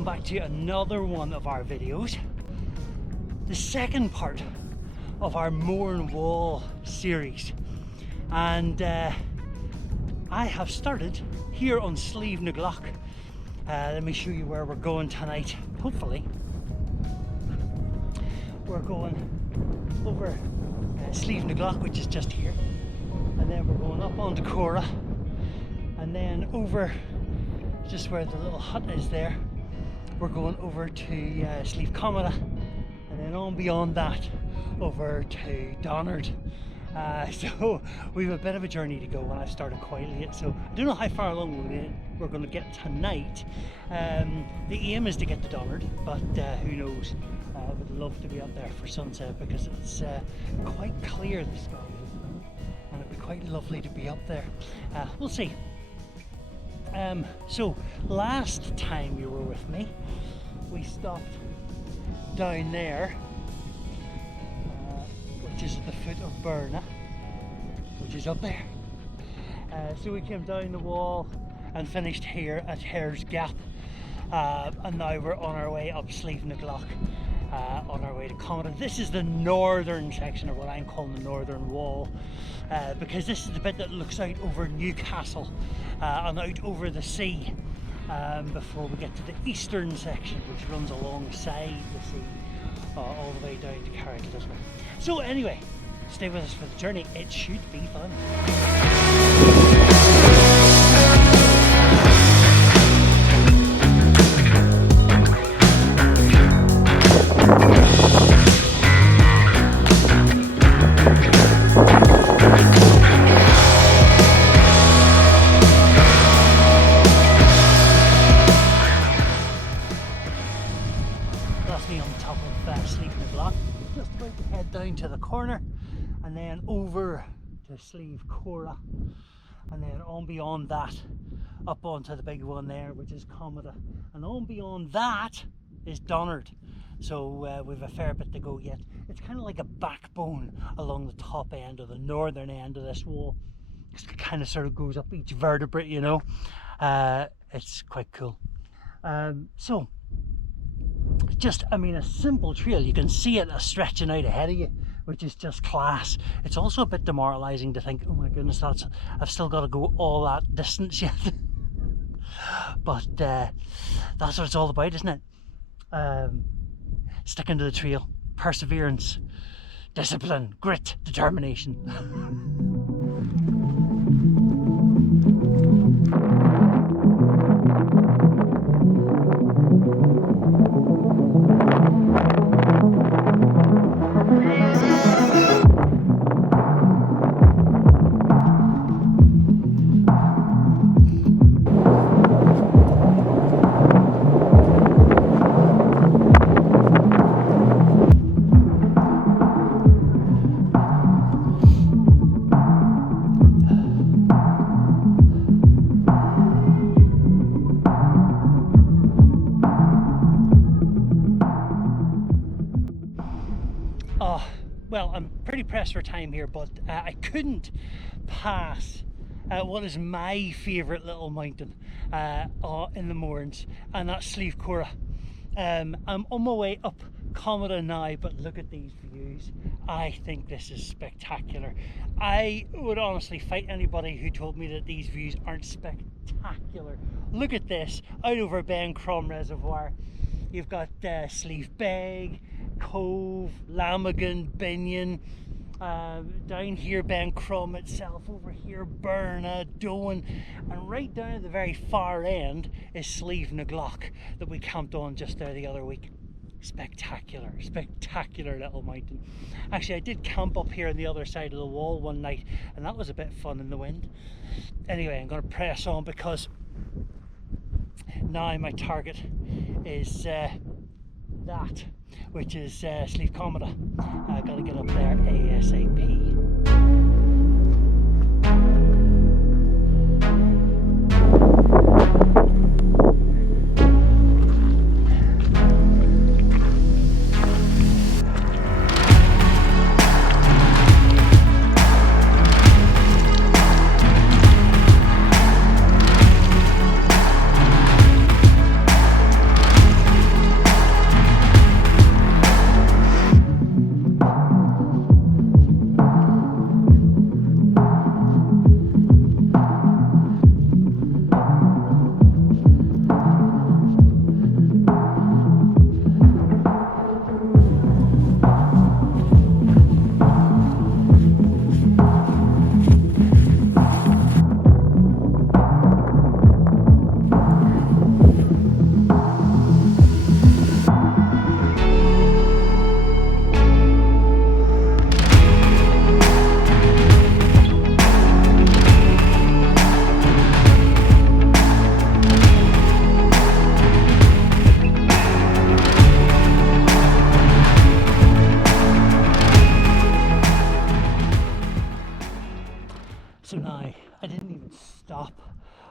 welcome back to another one of our videos. The second part of our Mourne Wall series. And I have started here on Slievenaglogh. Let me show you where we're going tonight. Hopefully. We're going over Slievenaglogh, which is just here. And then we're going up onto Corragh. And then over just where the little hut is there, we're going over to Slieve Commedagh, and then on beyond that over to Donard. So we have a bit of a journey to go, and I've started quite late, so I don't know how far along we're going to get tonight. The aim is to get to Donard, but who knows. I would love to be up there for sunset because it's quite clear, the sky is, and it'd be quite lovely to be up there. We'll see. So last time you were with me, we stopped down there, which is at the foot of Mournes, which is up there. So we came down the wall and finished here at Hare's Gap, and now we're on our way up Slievenaglogh, on our way to Commedagh. This is the northern section of what I'm calling the Northern Wall, because this is the bit that looks out over Newcastle and out over the sea, before we get to the eastern section, which runs alongside the sea, all the way down to Corragh. So anyway, stay with us for the journey. It should be fun. To the corner, and then over to Slieve Commedagh, and then on beyond that up onto the big one there, which is Commedagh, and on beyond that is Donard. So we've a fair bit to go yet. It's kind of like a backbone along the top end or the northern end of this wall. It kind of sort of goes up each vertebrae, you know. It's quite cool. So just, I mean, a simple trail. You can see it stretching out ahead of you, which is just class. It's also a bit demoralizing to think, oh my goodness, I've still got to go all that distance yet. But that's what it's all about, isn't it? Sticking to the trail, perseverance, discipline, grit, determination. Well, I'm pretty pressed for time here, but I couldn't pass what is my favourite little mountain in the Mournes, and that's Slieve Commedagh. I'm on my way up Commedagh now, but look at these views. I think this is spectacular. I would honestly fight anybody who told me that these views aren't spectacular. Look at this, out over Ben Crom Reservoir. You've got Slieve Beg, Cove, Lamagan, Binion, down here Ben Crom itself, over here Mournes, Doan, and right down at the very far end is Slievenaglogh that we camped on just there the other week. Spectacular, spectacular little mountain. Actually, I did camp up here on the other side of the wall one night, and that was a bit fun in the wind. Anyway, I'm going to press on because now my target is that, which is Slieve Commedagh. I gotta get up there ASAP.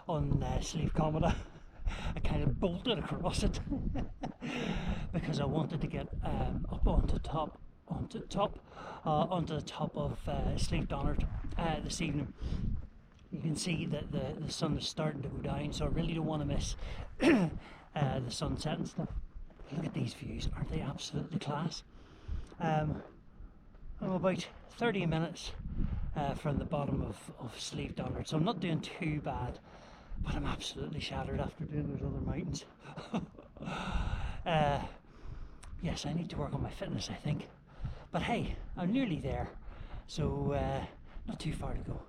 on Slieve Commedagh. I kind of bolted across it because I wanted to get up onto the top of Slieve Donard this evening. You can see that the sun is starting to go down, so I really don't want to miss the sunset and stuff. Look at these views, aren't they absolutely class? I'm about 30 minutes from the bottom of Slieve Donard, so I'm not doing too bad, but I'm absolutely shattered after doing those other mountains. Yes, I need to work on my fitness, I think, but hey, I'm nearly there, so not too far to go.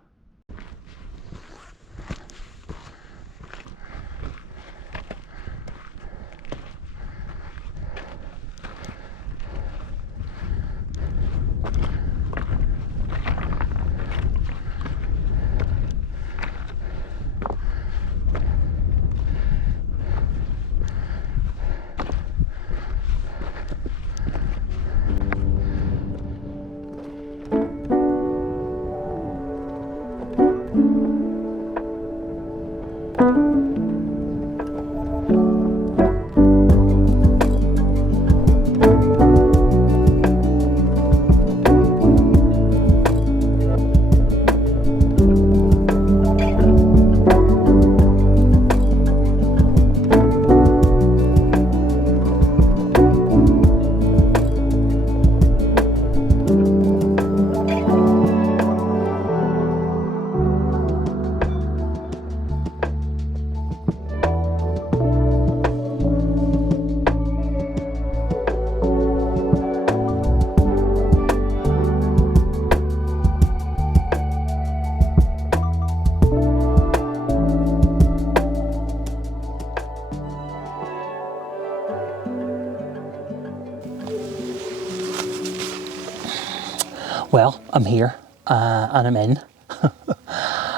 Well, I'm here and I'm in.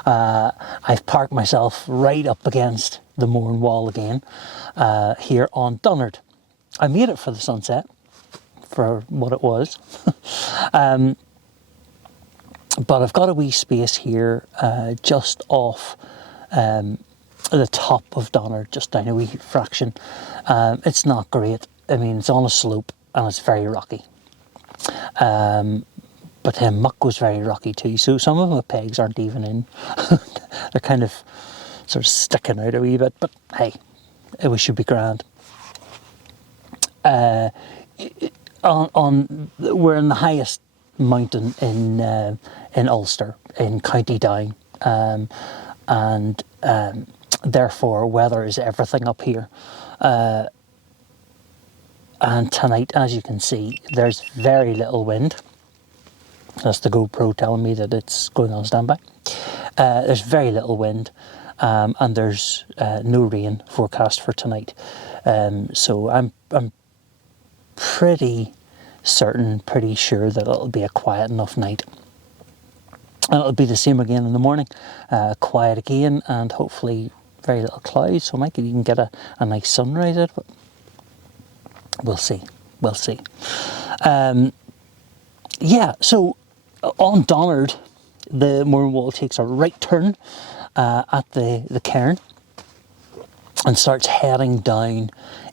I've parked myself right up against the Mourne Wall again here on Donard. I made it for the sunset, for what it was. But I've got a wee space here just off the top of Donard, just down a wee fraction. It's not great. I mean, it's on a slope and it's very rocky. But muck was very rocky too, so some of my pegs aren't even in. They're kind of sort of sticking out a wee bit, but hey, it should be grand. We're in the highest mountain in Ulster, in County Down, and therefore weather is everything up here. And tonight, as you can see, there's very little wind. That's the GoPro telling me that it's going on standby. There's very little wind, and there's no rain forecast for tonight. So I'm pretty certain, pretty sure that it'll be a quiet enough night. And it'll be the same again in the morning. Quiet again, and hopefully very little clouds, so I might even get a nice sunrise out of it. We'll see. We'll see. Yeah, so on Donard, the Mourne Wall takes a right turn at the cairn and starts heading down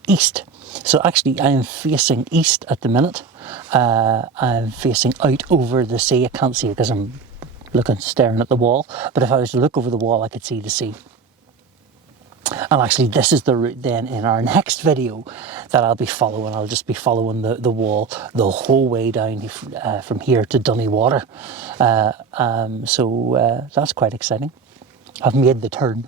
east. So actually I am facing east at the minute. I'm facing out over the sea. I can't see it because I'm staring at the wall, but if I was to look over the wall I could see the sea. And actually this is the route then in our next video that I'll be following. I'll just be following the wall the whole way down from here to Dunnywater. So that's quite exciting. I've made the turn.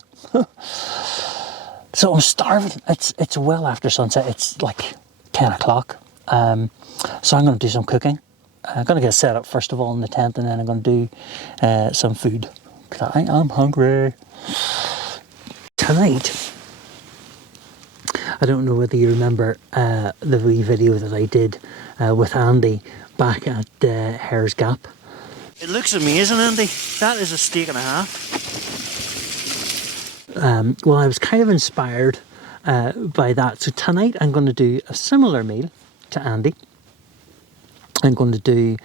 So I'm starving. It's well after sunset. It's like 10 o'clock. So I'm going to do some cooking. I'm going to get set up first of all in the tent, and then I'm going to do some food. I am hungry. Tonight, I don't know whether you remember the wee video that I did with Andy back at Hare's Gap. It looks amazing, Andy. That is a steak and a half. Well, I was kind of inspired by that. So tonight I'm going to do a similar meal to Andy. I'm going to do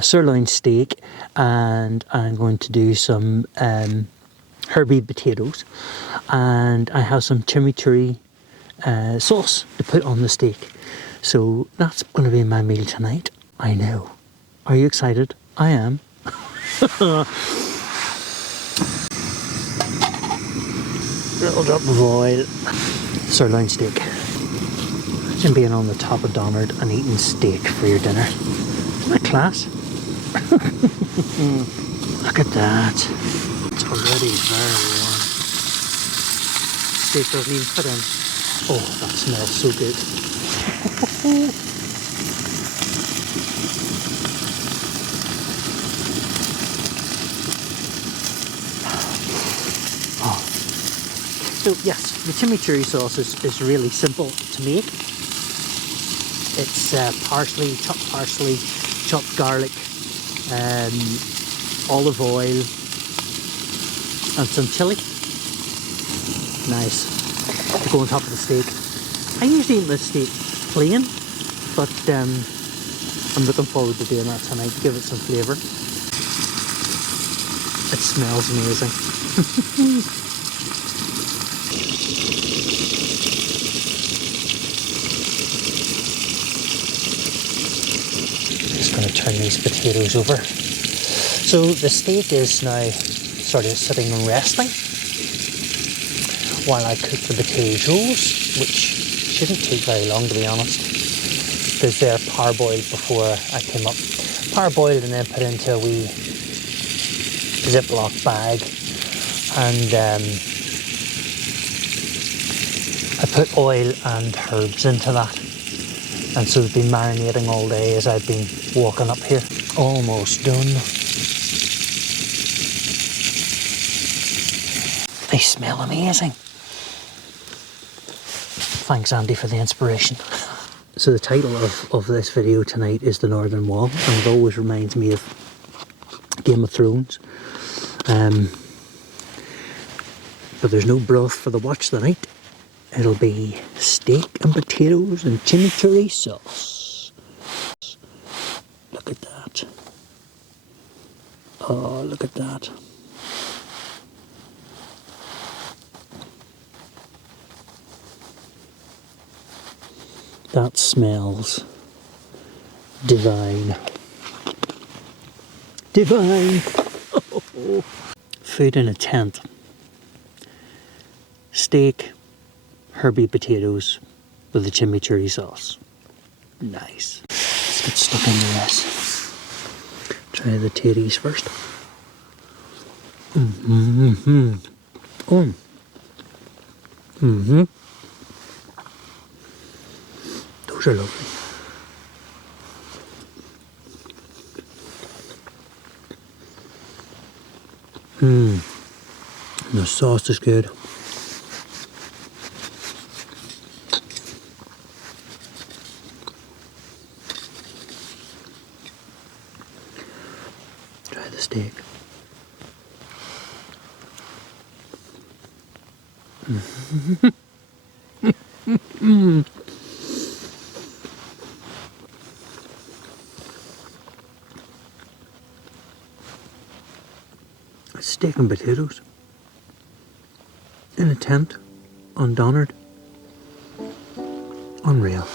sirloin steak, and I'm going to do some herby potatoes, and I have some chimichurri sauce to put on the steak. So that's going to be my meal tonight. I know. Are you excited? I am. Little drop of oil. Sirloin steak. Imagine being on the top of Donard and eating steak for your dinner. Isn't that class? Look at that. It's already very warm. Steak doesn't even fit in. Oh, that smells so good. So yes, the chimichurri sauce is really simple to make. It's parsley, chopped garlic, olive oil, and some chilli. Nice. To go on top of the steak. I usually eat my steak plain, but I'm looking forward to doing that tonight to give it some flavour. It smells amazing. Just going to turn these potatoes over. So the steak is now sort of sitting and resting while I cook the potatoes, which shouldn't take very long to be honest, because they're parboiled before I came up. Parboiled and then put into a wee Ziploc bag, and I put oil and herbs into that, and so they've been marinating all day as I've been walking up here. Almost done. They smell amazing. Thanks Andy for the inspiration. So the title of this video tonight is The Northern Wall, and it always reminds me of Game of Thrones. But there's no broth for the watch tonight. It'll be steak and potatoes and chimichurri sauce. Look at that. Oh, look at that. That smells divine. Divine! Food in a tent. Steak, herby potatoes with the chimichurri sauce. Nice. Let's get stuck into this. Try the tatties first. Those are lovely. The sauce is good. Try the steak. Steak and potatoes in a tent on Donard. Unreal.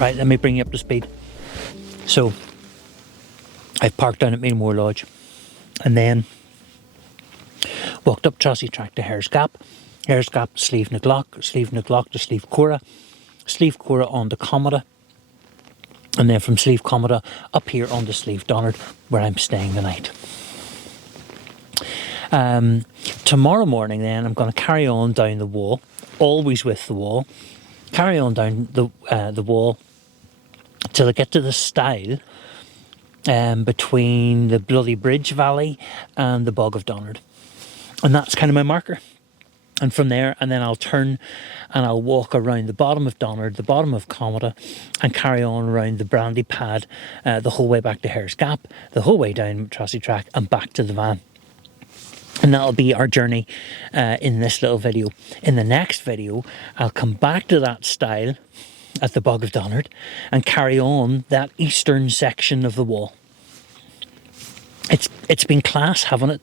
Right, let me bring you up to speed. So, I've parked down at Meelmore Lodge and then walked up Trossie Track to Hare's Gap to Slievenaglogh, Slievenaglogh to Slieve Commedagh, Slieve Commedagh on to Commedagh, and then from Slieve Commedagh up here on to Slieve Donard, where I'm staying the night. Tomorrow morning then I'm going to carry on down the wall, always with the wall, carry on down the wall till I get to the stile between the Bloody Bridge Valley and the Bog of Donard, and that's kind of my marker. And from there, and then I'll turn and I'll walk around the bottom of Donard, the bottom of Commedagh, and carry on around the Brandy Pad, the whole way back to Hare's Gap, the whole way down Trossie Track, and back to the van. And that'll be our journey in this little video. In the next video, I'll come back to that stile at the Bog of Donard and carry on that eastern section of the wall. It's been class, haven't it?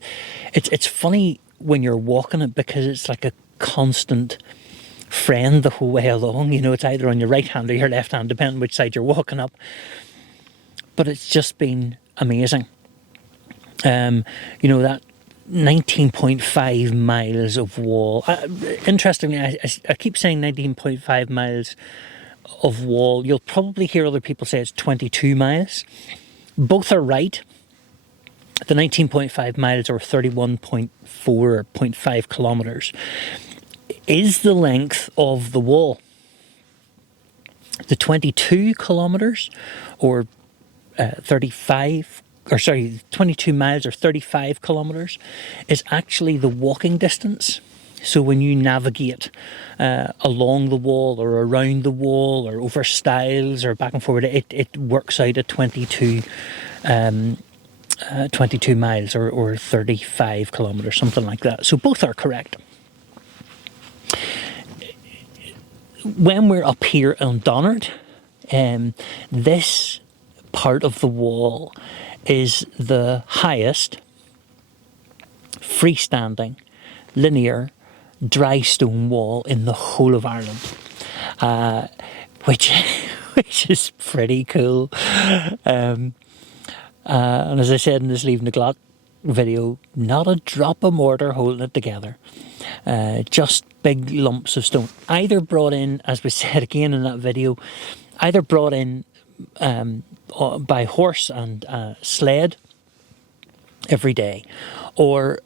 It's funny when you're walking it, because it's like a constant friend the whole way along. You know, it's either on your right hand or your left hand, depending which side you're walking up. But it's just been amazing. You know, that 19.5 miles of wall. Interestingly, I keep saying 19.5 miles of wall. You'll probably hear other people say it's 22 miles. Both are right. The 19.5 miles, or 31.4 or 0.5 kilometres, is the length of the wall. The 22 kilometres, or 22 miles or 35 kilometres, is actually the walking distance. So when you navigate along the wall or around the wall or over stiles or back and forward, it works out at 22 miles or 35 kilometres, something like that. So both are correct. When we're up here on Donard, this part of the wall is the highest freestanding, linear, dry stone wall in the whole of Ireland, which is pretty cool. And as I said in the Slievenaglogh video, not a drop of mortar holding it together. Just big lumps of stone. Either brought in, as we said again in that video, either brought in by horse and sled every day, or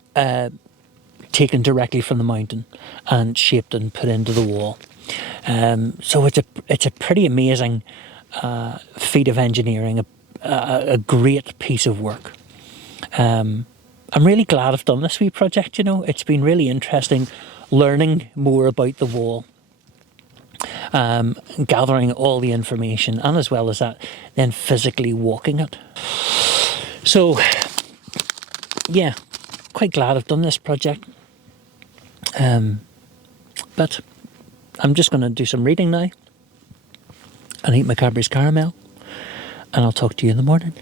taken directly from the mountain and shaped and put into the wall. So it's a pretty amazing feat of engineering, a great piece of work. I'm really glad I've done this wee project, you know. It's been really interesting learning more about the wall, gathering all the information, and as well as that, then physically walking it. So, yeah, quite glad I've done this project. But I'm just going to do some reading now and eat my Cadbury's caramel, and I'll talk to you in the morning.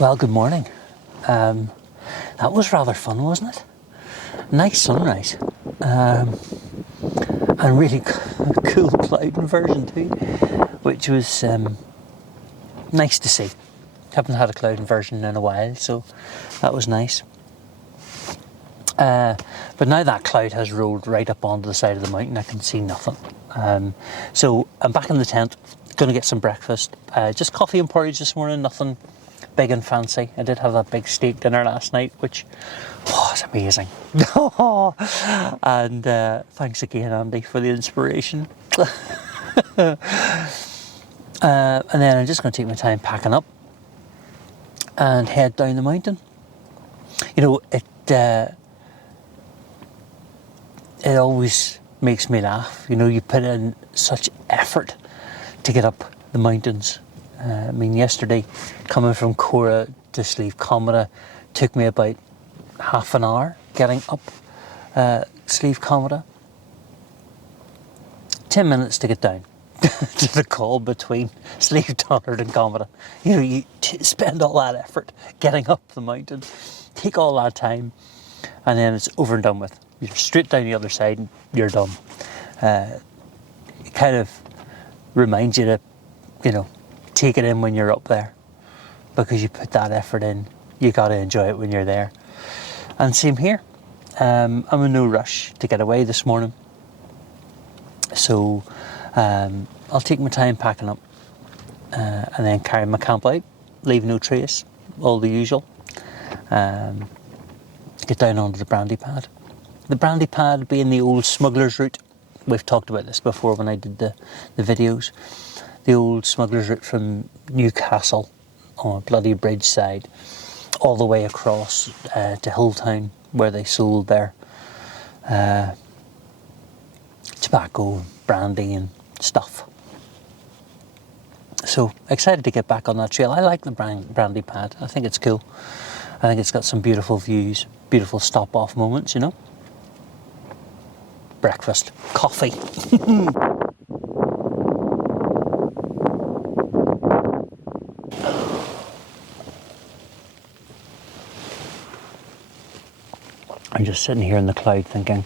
Well, good morning. That was rather fun, wasn't it? Nice sunrise. And really cool cloud inversion too, which was nice to see. Haven't had a cloud inversion in a while, so that was nice. But now that cloud has rolled right up onto the side of the mountain, I can see nothing. So I'm back in the tent, going to get some breakfast. Just coffee and porridge this morning, nothing big and fancy. I did have that big steak dinner last night, which was amazing. And thanks again, Andy, for the inspiration. And then I'm just going to take my time packing up and head down the mountain. You know, it always makes me laugh. You know, you put in such effort to get up the mountains. I mean, yesterday, coming from Corragh to Slieve Commedagh took me about half an hour getting up Slieve Commedagh. 10 minutes to get down to the call between Slieve Donard and Commedagh. You know, you spend all that effort getting up the mountain, take all that time, and then it's over and done with. You're straight down the other side and you're done. It kind of reminds you to, you know, take it in when you're up there, because you put that effort in. You got to enjoy it when you're there. And same here. I'm in no rush to get away this morning, so I'll take my time packing up, and then carry my camp out, leave no trace, all the usual. Get down onto the Brandy Pad. The Brandy Pad being the old smugglers route. We've talked about this before when I did the videos. The old smugglers route from Newcastle on a bloody bridge side, all the way across to Hilltown, where they sold their tobacco, brandy and stuff. So excited to get back on that trail. I like the Brandy Pad. I think it's cool. I think it's got some beautiful views, beautiful stop-off moments, you know. Breakfast, coffee. I'm just sitting here in the cloud thinking,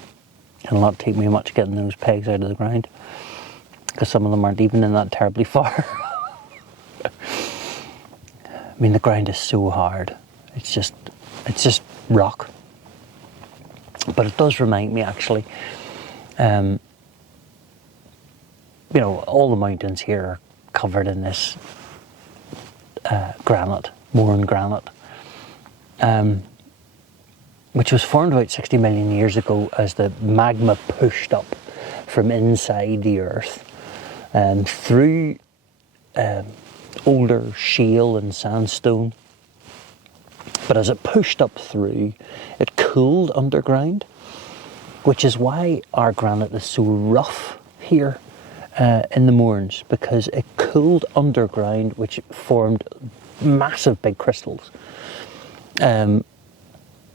it'll not take me much getting those pegs out of the ground, because some of them aren't even in that terribly far. I mean, the ground is so hard. It's just rock. But it does remind me, actually, you know, all the mountains here are covered in this granite, Mourne granite, which was formed about 60 million years ago as the magma pushed up from inside the earth through older shale and sandstone. But as it pushed up through, it cooled underground, which is why our granite is so rough here in the Mournes, because it cooled underground, which formed massive big crystals,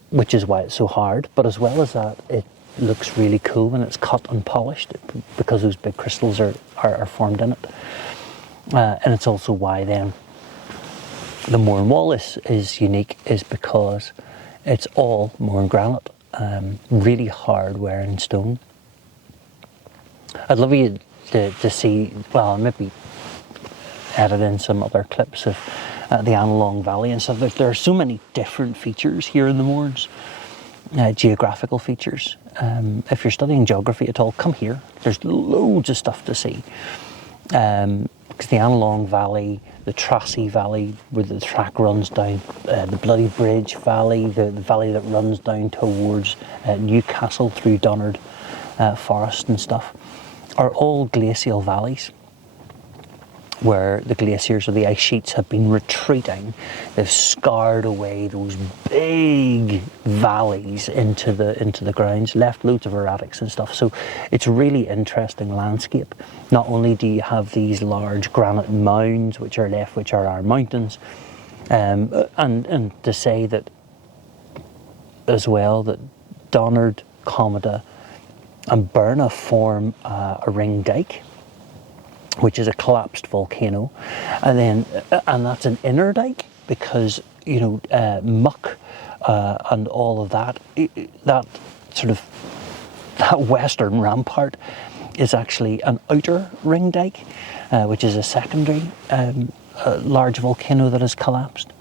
which is why it's so hard. But as well as that, it looks really cool when it's cut and polished, because those big crystals are formed in it. And it's also why then the Mourne Wall is unique, is because it's all Mourne granite, really hard wearing stone. I'd love you to see, well, maybe edit in some other clips of the Annalong Valley and stuff. There are so many different features here in the Mournes, geographical features. If you're studying geography at all, come here. There's loads of stuff to see. Because the Annalong Valley, the Tracy Valley, where the track runs down, the Bloody Bridge Valley, the valley that runs down towards Newcastle through Donard Forest and stuff, are all glacial valleys, where the glaciers or the ice sheets have been retreating. They've scarred away those big valleys into the grounds, left loads of erratics and stuff. So it's a really interesting landscape. Not only do you have these large granite mounds which are left, which are our mountains, and to say that as well that Donard, Commedagh and Burna form a ring dike, which is a collapsed volcano, and that's an inner dike, because, you know, muck and all of that, that western rampart is actually an outer ring dike, which is a secondary large volcano that has collapsed.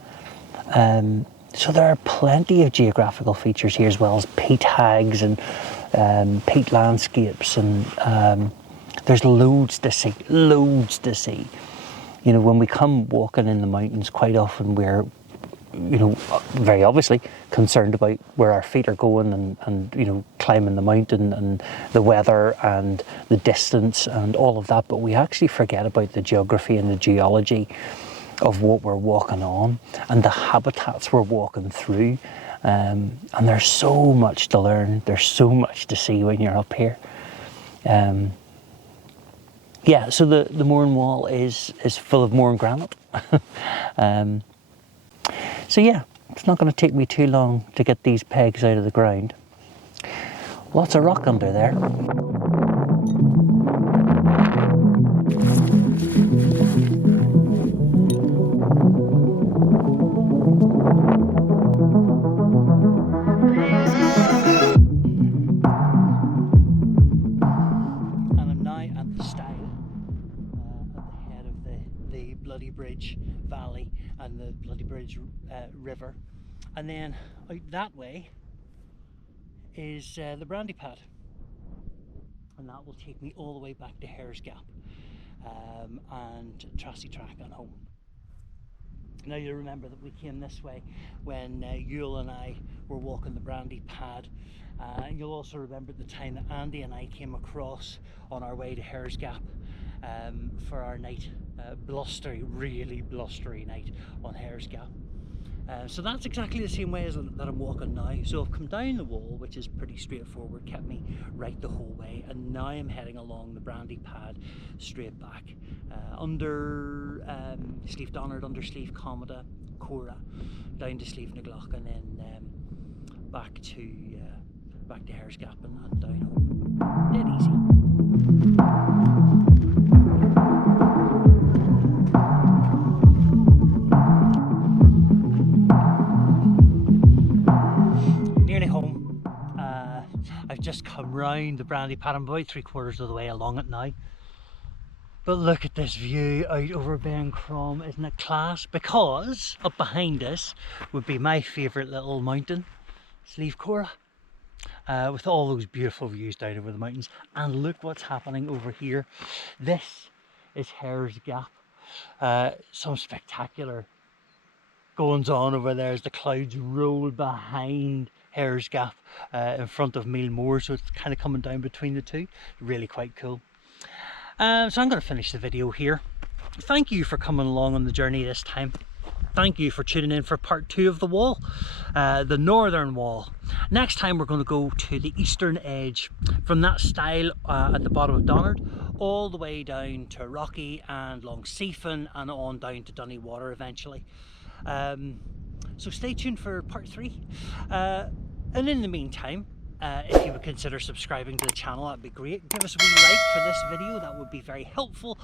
So there are plenty of geographical features here, as well as peat hags and peat landscapes, and there's loads to see, You know, when we come walking in the mountains, quite often we're, you know, very obviously concerned about where our feet are going and you know, climbing the mountain and the weather and the distance and all of that, but we actually forget about the geography and the geology of what we're walking on and the habitats we're walking through. And there's so much to learn, there's so much to see when you're up here. Yeah, so the Mourne Wall is full of Mourne granite. So yeah, it's not going to take me too long to get these pegs out of the ground. Lots of rock under there. Bridge Valley and the Bloody Bridge River, and then out that way is the Brandy Pad, and that will take me all the way back to Hare's Gap and Tracy Track and home. Now you remember that we came this way when Yule and I were walking the Brandy Pad. You'll also remember the time that Andy and I came across on our way to Hare's Gap for our night, blustery, really blustery night on Hare's Gap. So that's exactly the same way as that I'm walking now. So I've come down the wall, which is pretty straightforward, kept me right the whole way, and now I'm heading along the Brandy Pad straight back under Slieve Donard, under Slieve Commedagh, Corragh, down to Slievenaglogh, and then back to Hare's Gap and down home. Dead easy. Nearly home. I've just come round the Brandy Pad. I'm about 3/4 of the way along it now. But look at this view out over Ben Crom, isn't it class? Because up behind us would be my favourite little mountain, Slieve Commedagh, with all those beautiful views down over the mountains. And look what's happening over here. This is Hare's Gap. Some spectacular goings on over there as the clouds roll behind Hare's Gap in front of Meelmore, so it's kind of coming down between the two. Really quite cool. So I'm going to finish the video here. Thank you for coming along on the journey this time. Thank you for tuning in for part 2 of the wall, the northern wall. Next time we're going to go to the eastern edge, from that stile at the bottom of Donard all the way down to Rocky and Long Seafin and on down to Dunny Water eventually. So stay tuned for part 3. And in the meantime, if you would consider subscribing to the channel, that'd be great. Give us a wee like for this video, that would be very helpful.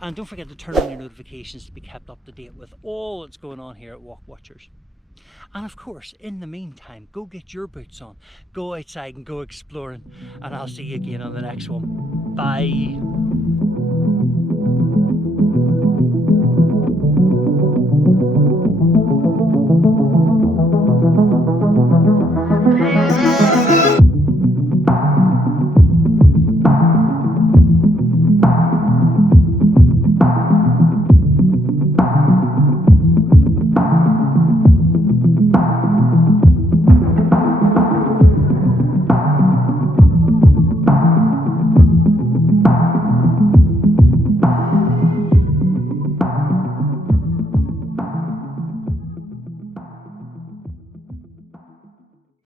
And don't forget to turn on your notifications to be kept up to date with all that's going on here at Walkwatchers. And of course, in the meantime, go get your boots on, go outside and go exploring. And I'll see you again on the next one. Bye.